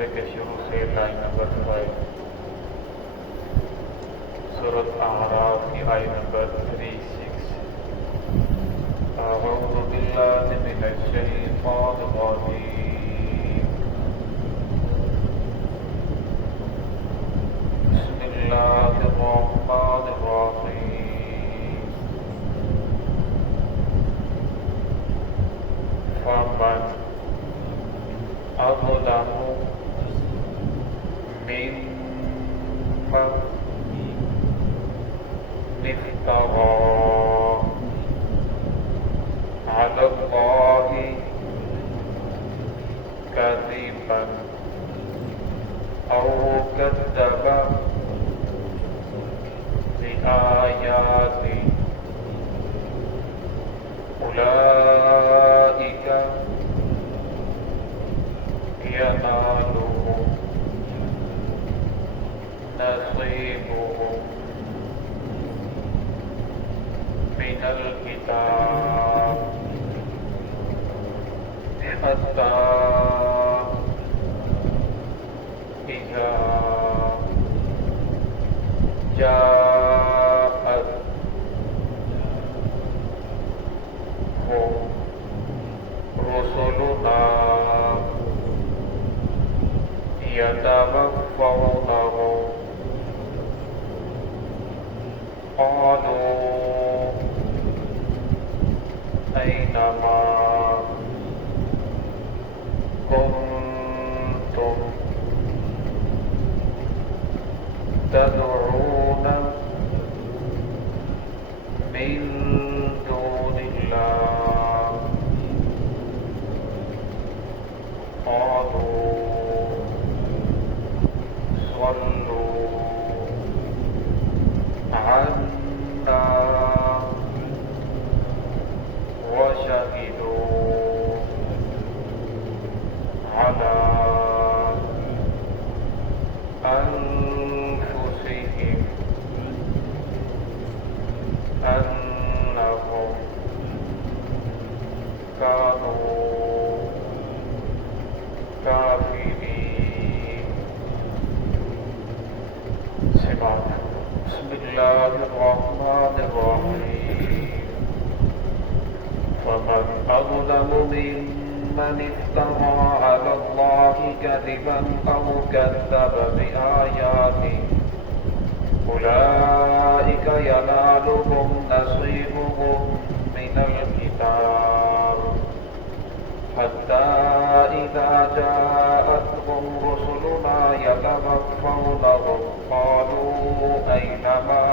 صفحے کے شروع سے لائن نمبر 5، سورۃ اعراف کی آیت نمبر 36۔ اعوذ باللہ من الشیطان الرجیم، بسم اللہ الرحمن الرحیم، فمن اظلم ممن افترى على الله كذبا أو كذب بآياته أولئك ينالهم نصيبهم من الكتاب حتى إذا جاءتهم رسلنا يتوفونهم قالوا أينما كنتم تدعون من دون الله قالوا صلوا عنا وشهدوا على أنفسهم أنهم كانوا كافرين۔ بسم الله الرحمن الرحيم، فمن أظلم ممن افترى على الله كذبا أو كذب بآياته أولئك ينالهم نصيبهم من الكتاب حتى إذا جاءتهم رسلنا يتوفونهم قالوا أينما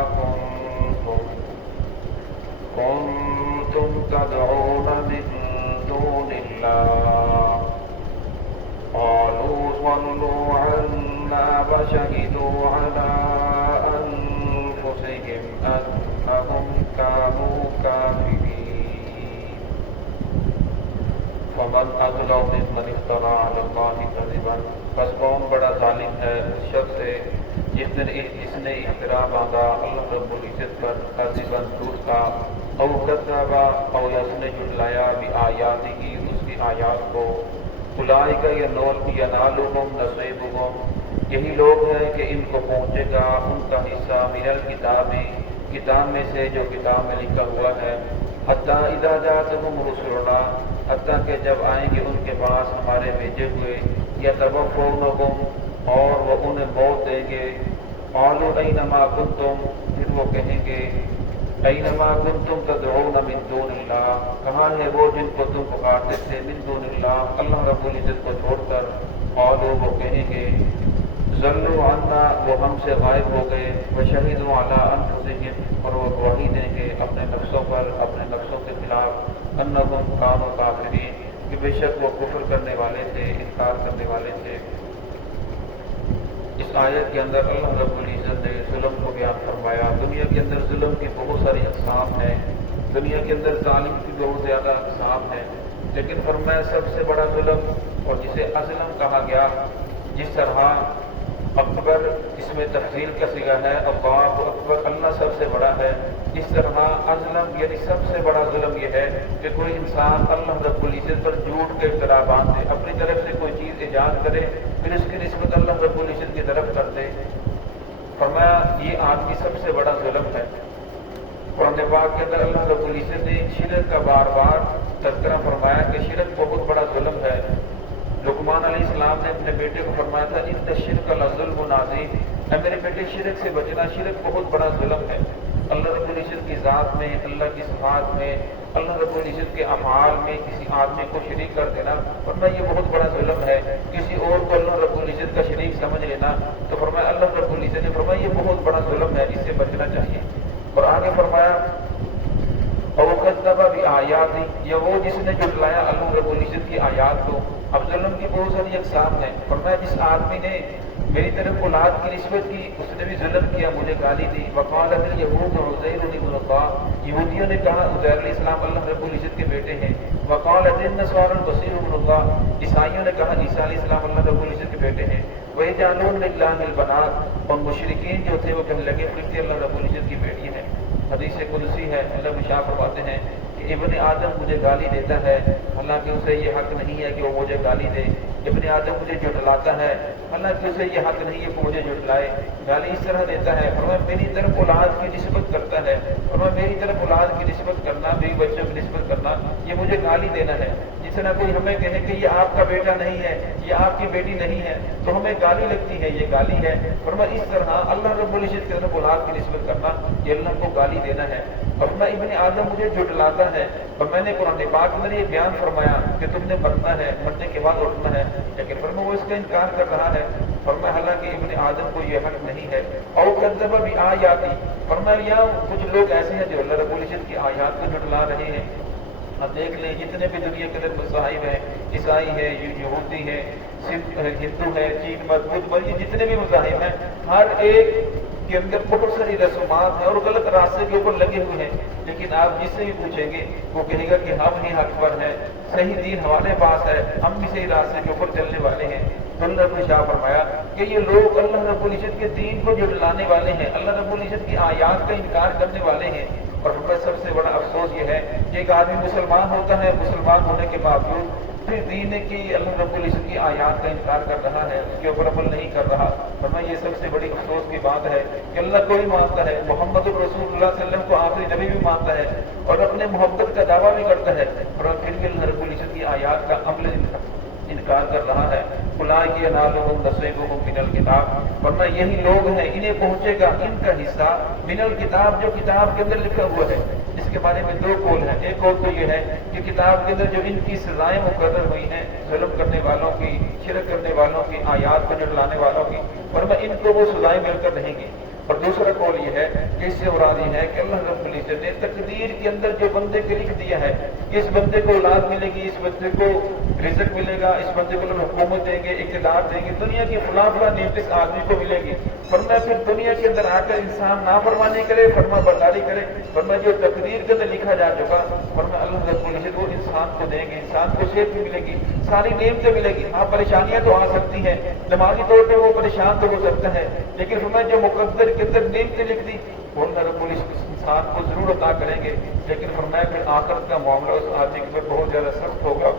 كنتم تدعون من دون الله قالوا صلوا عنا وشهدوا على أنفسهم أنهم كانوا كافرين۔ فمن أظلم ممن افترى على الله كذبا، بس کون بڑا ظالم ہے اس شخص سے جس نے افترا باندھا اللہ رب العزت پر کذبا جھوٹ کا، او کذب او اس نے جھٹلایا بآیاتہ اس کی آیات کو، اولئک ینالهم نصیبهم، یہی لوگ ہیں کہ ان کو پہنچے گا ان کا حصہ من الکتاب، کتاب میں سے جو کتاب میں لکھا ہوا ہے، حتی اذا جاءتهم رسلنا، حتیٰ کہ جب آئیں گے ان کے پاس ہمارے بھیجے ہوئے، یتوفونہم، اور وہ انہیں موت دیں گے، قالوا اینما کنتم، پھر وہ کہیں گے اینما کنتم تدعون من دون اللہ، کہاں ہے وہ جن کو تم پکارتے تھے من دون اللہ، اللہ رب العزت کو چھوڑ کر، قالوا وہ کہیں گے ضلوا عنا، وہ ہم سے غائب ہو گئے، وشہدوا علی انفسہم، اور وہ گواہی دیں گے اپنے نفسوں پر، اپنے نفسوں کے خلاف، انہم کانوا کافرین، کہ بے شک وہ کفر کرنے والے تھے، انکار کرنے والے تھے۔ اس آیت کے اندر اللہ رب العزت نے ظلم کو بیان فرمایا۔ دنیا کے اندر ظلم کی بہت ساری اقسام ہیں، دنیا کے اندر ظالم کی بہت زیادہ اقسام ہیں، لیکن فرمایا سب سے بڑا ظلم، اور جسے ازلم کہا گیا، جس طرح اکبر اس میں تفضیل کا صیغہ ہے، اللہ اکبر، اللہ سب سے بڑا ہے، اس طرح ازلم یعنی سب سے بڑا ظلم یہ ہے کہ کوئی انسان اللہ رب العزت پر جھوٹ کے افترا باندھے، اپنی طرف سے کوئی چیز ایجاد کرے پھر اس کی نسبت اللہ رب العزت کی طرف کرتے. فرمایا یہ آدمی سب سے بڑا ظلم ہے. قرآن پاک کے اندر اللہ رب العزت نے شرک کا بار بار تذکرہ فرمایا کہ شرک بہت بڑا ظلم ہے. لقمان علیہ السلام نے اپنے بیٹے کو فرمایا تھا ان الشرک لظلم عظیم، اے میرے بیٹے شرک سے بچنا، شرک بہت بڑا ظلم ہے. اللہ رب العزت کی ذات میں، اللہ کی صفات میں، اللہ رب العزت کے افعال میں کسی آدمی کو شریک کر دینا فرمایا یہ بہت بڑا ظلم ہے. کسی اور کو اللہ رب العزت کا شریک سمجھ لینا تو فرمایا اللہ رب العزت نے فرمایا یہ بہت بڑا ظلم ہے، اس سے بچنا چاہیے. اور آگے فرمایا اور کذب بآیاتی، یا وہ جس نے جھٹلایا اللہ رب العزت کی آیات کو. اب ظلم کی بہت ساری اقسام ہیں. فرمایا جس آدمی نے میری طرف اولاد کی نسبت کی اس نے بھی ظلم کیا، مجھے گالی دی. وقالت الیہود عزیر ابن اللہ، یہودیوں نے کہا عزیر علیہ السلام اللہ رب العزت کے بیٹے ہیں. وقالت النصارى المسیح ابن اللہ، عیسائیوں نے کہا عیسیٰ علیہ السلام اللہ رب العزت کے بیٹے ہیں. وَيَجْعَلُونَ لِلَّهِ الْبَنَاتِ، اور مشرکین جو تھے وہ کہنے لگے فرشتے اللہ رب العزت کی بیٹی ہیں. حدیث قدسی ہے، اللہ بشاہ فرماتے ہیں کہ ابن آدم مجھے گالی دیتا ہے، حالانکہ اسے یہ حق نہیں ہے کہ وہ مجھے گالی دے. ابن آدم مجھے جھٹلاتا ہے، حالانکہ اسے یہ حق نہیں ہے کہ مجھے جھٹلائے. گالی اس طرح دیتا ہے. فرمایا میری طرف اولاد کی نسبت کرتا ہے. فرمایا میری طرف اولاد کی نسبت کرنا، میری بچوں کی نسبت کرنا، یہ مجھے گالی دینا ہے. جس طرح کوئی ہمیں کہے کہ یہ آپ کا بیٹا نہیں ہے، یہ آپ کی بیٹی نہیں ہے، تو ہمیں گالی لگتی ہے، یہ گالی ہے. فرمایا اس طرح اللہ رب العزت کی طرف اولاد کی نسبت کرنا یہ اللہ کو گالی دینا ہے. اور میں ابن آدم مجھے جھٹلاتا ہے. اور میں نے قرآن پاک میں یہ بیان فرمایا کہ تم نے مرنا ہے، مرنے کے بعد اٹھنا ہے، لیکن فرمایا وہ اس کا انکار کر رہا ہے. فرمایا حالانکہ ابن آدم کو یہ حق نہیں ہے. اور کذب بآیاتی، فرمایا یا کچھ لوگ ایسے ہیں جو اللہ رب العزت کی آیات کو جھٹلا رہے ہیں. اب دیکھ لیں جتنے بھی دنیا کے اندر مذاہب ہیں، عیسائی ہے، یہودی ہے، ہندو ہے، چین مت، بدھ مت، یہ جتنے بھی مذاہب ہیں ہر ایک کے اندر بہت ساری رسومات ہیں اور غلط راستے کے اوپر لگے ہوئے ہیں. لیکن آپ جس سے بھی پوچھیں گے وہ کہے گا کہ ہم ہی حق پر ہیں، صحیح دین ہمارے پاس ہے، ہم بھی صحیح راستے کے اوپر چلنے والے ہیں. تو اللہ نے شاہ فرمایا کہ یہ لوگ اللہ رب العزت کے دین کو جھٹلانے والے ہیں، اللہ رب العزت کی آیات کا انکار کرنے والے ہیں. اور سب سے بڑا افسوس یہ ہے کہ ایک آدمی مسلمان ہوتا ہے، مسلمان ہونے کے باوجود پھر دین کی اللہ رب العزت کی آیات کا انکار کر رہا ہے، اس کے اوپر عمل نہیں کر رہا. فرمایا یہ سب سے بڑی افسوس کی بات ہے کہ اللہ کو بھی مانتا ہے، محمد رسول اللہ صلی اللہ علیہ وسلم کو آخری نبی بھی مانتا ہے اور اپنے محبت کا دعویٰ بھی کرتا ہے، اور پھر بھی اللہ رب العزت کی آیات کا عمل انکار کر رہا ہے. اولئک ینالہم نصیبہم من الکتاب، فرمایا یہی لوگ ہیں انہیں پہنچے گا ان کا حصہ من الکتاب، جو کتاب کے اندر لکھا ہوا ہے. اس کے بارے میں دو قول ہیں. ایک قول تو یہ ہے کہ کتاب کے اندر جو ان کی سزائیں مقرر ہوئی ہیں ظلم کرنے والوں کی، شرک کرنے والوں کی، آیات کو جھٹلانے والوں کی، فرمایا ان کو وہ سزائیں مل کر رہیں گی. اور دوسرا قول یہ ہے کہ اس سے مراد یہ ہے کہ اللہ رب العزت نے تقدیر کے اندر جو بندے کے لکھ دیا ہے کہ اس بندے کو اولاد ملے گی، اس بندے کو رزق ملے گا، اس بندے کو حکومت دیں گے، اقتدار دیں گے، دنیا کی فلاں فلاں نعمت اس آدمی کو ملے گی. فرمایا پھر دنیا کے اندر آ کر انسان نافرمانی کرے، فرما برداری کرے. فرمایا جو تقدیر کے اندر لکھا جا چکا، فرمایا اللہ رب العزت وہ انسان کو دیں گے، انسان کو صحت بھی ملے گی، ساری نعمتیں ملے گی. ہاں پریشانیاں تو آ سکتی ہیں، دماغی طور پہ وہ پریشان تو ہو سکتا ہے، لیکن فرمایا جو مقدر کے اندر نعمتیں لکھ دی وہ اللہ رب العزت انسان کو ضرور عطا کریں گے. لیکن فرمایا پھر آخرت کا معاملہ اس آدمی کے اوپر بہت زیادہ سخت ہوگا.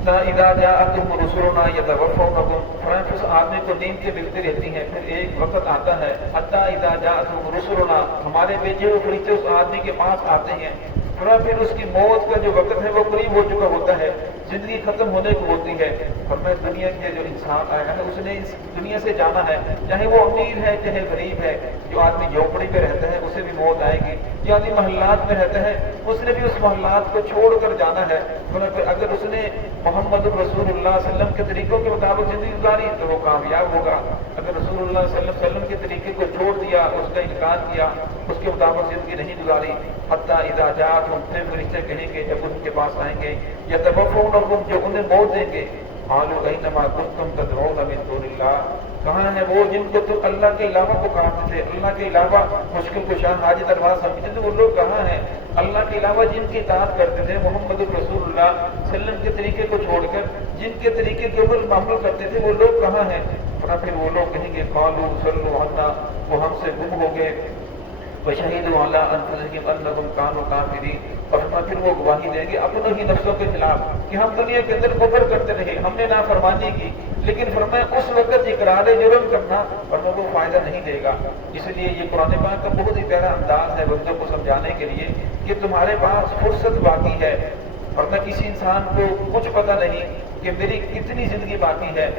اذا جاءتهم رسلنا يتوفونهم، فرمایا پھر اس آدمی کو نعمتیں ملتی رہتی ہیں. پھر ایک وقت آتا ہے حتی اذا جاءتهم رسلنا، ہمارے بھیجے ہوئے فرشتے اس آدمی کے پاس آتے ہیں. پھر اس کی موت کا جو وقت ہے وہ قریب ہو چکا ہوتا ہے، زندگی ختم ہونے کو ہوتی ہے. فرمایا دنیا کے جو انسان آیا ہے اس نے اس دنیا سے جانا ہے، چاہے وہ امیر ہے چاہے غریب ہے. جو آدمی جھونپڑی پہ رہتا ہے اسے بھی موت آئے گی، جو آدمی محلات میں رہتا ہے اس نے بھی اس محلات کو چھوڑ کر جانا ہے. پھر اگر اس نے محمد رسول اللہ صلی اللہ علیہ وسلم کے طریقوں کے مطابق زندگی گزاری تو وہ کامیاب ہوگا. اگر رسول اللہ صلی اللہ علیہ وسلم کے طریقے کو چھوڑ دیا، اس کا انکار کیا، اس کے مطابق زندگی نہیں گزاری، حتی اذا جاءتهم، پھر فرشتے کہیں گے جب ان کے پاس آئیں گے، یتوفونہم، جو انہیں موت دیں گے، قالوا اینما کنتم تدعون من دون اللہ، کہاں ہے وہ جن کو تم اللہ کے علاوہ پکارتے تھے، اللہ کے علاوہ مشکل کشا حاجت روا سمجھتے تھے، وہ لوگ کہاں ہیں؟ اللہ کے علاوہ جن کی اطاعت کرتے تھے، محمد رسول اللہ صلی اللہ علیہ وسلم کے طریقے کو چھوڑ کر جن کے طریقے کے اوپر عمل کرتے تھے، وہ لوگ کہاں ہیں؟ اور پھر وہ لوگ کہیں گے قالوا صلوا عنا، وہ ہم سے گم ہو گئے، وشہدوا علی انفسہم انہم کانوا کافرین، اور پھر وہ گواہی دیں گے اپنے ہی نفسوں کے خلاف کہ ہم دنیا کے اندر کفر کرتے رہے، ہم نے نافرمانی کی، لیکن فرمایا اس وقت اقرار جرم کرنا فرمایا وہ فائدہ نہیں دے گا. اس لیے یہ قرآن پاک کا بہت ہی پیارا انداز ہے بندوں کو سمجھانے کے لیے کہ تمہارے پاس فرصت باقی ہے. فرمایا کسی انسان کو کچھ پتہ نہیں کہ میری کتنی زندگی باقی ہے.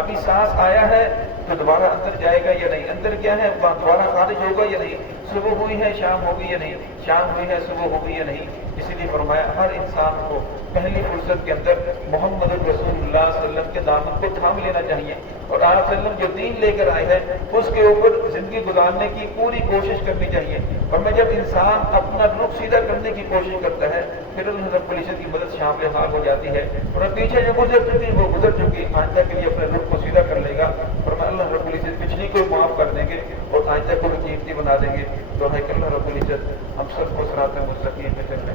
ابھی سانس آیا ہے تو دوبارہ اندر جائے گا یا نہیں, اندر کیا ہے دوبارہ خارج ہوگا یا نہیں, صبح ہوئی ہے شام ہوگی یا نہیں, شام ہوئی ہے صبح ہوگی یا نہیں. اسی لیے فرمایا ہر انسان کو پہلی فرصت کے اندر محمد رسول اللہ صلی اللہ علیہ وسلم کے دامن کو تھام لینا چاہیے, اور آپ صلی اللہ علیہ وسلم جو دین لے کر آئے ہیں اس کے اوپر زندگی گزارنے کی پوری کوشش کرنی چاہیے. اور میں جب انسان اپنا رخ سیدھا کرنے کی کوشش کرتا ہے پھر اللہ رب العزت کی مدد شامل حال ہو جاتی ہے, اور پیچھے جو گزر چکی وہ گزر چکی, آئندہ کے لیے اپنے رخ کو سیدھا کر لے گا. اور میں اللہ رب العزت پچھلی کو معاف کر دیں گے اور آئندہ کو قیمتی بنا دیں گے. تو ہے کہ اللہ رب العزت ہم سب کو صراط مستقیم پہ چلنے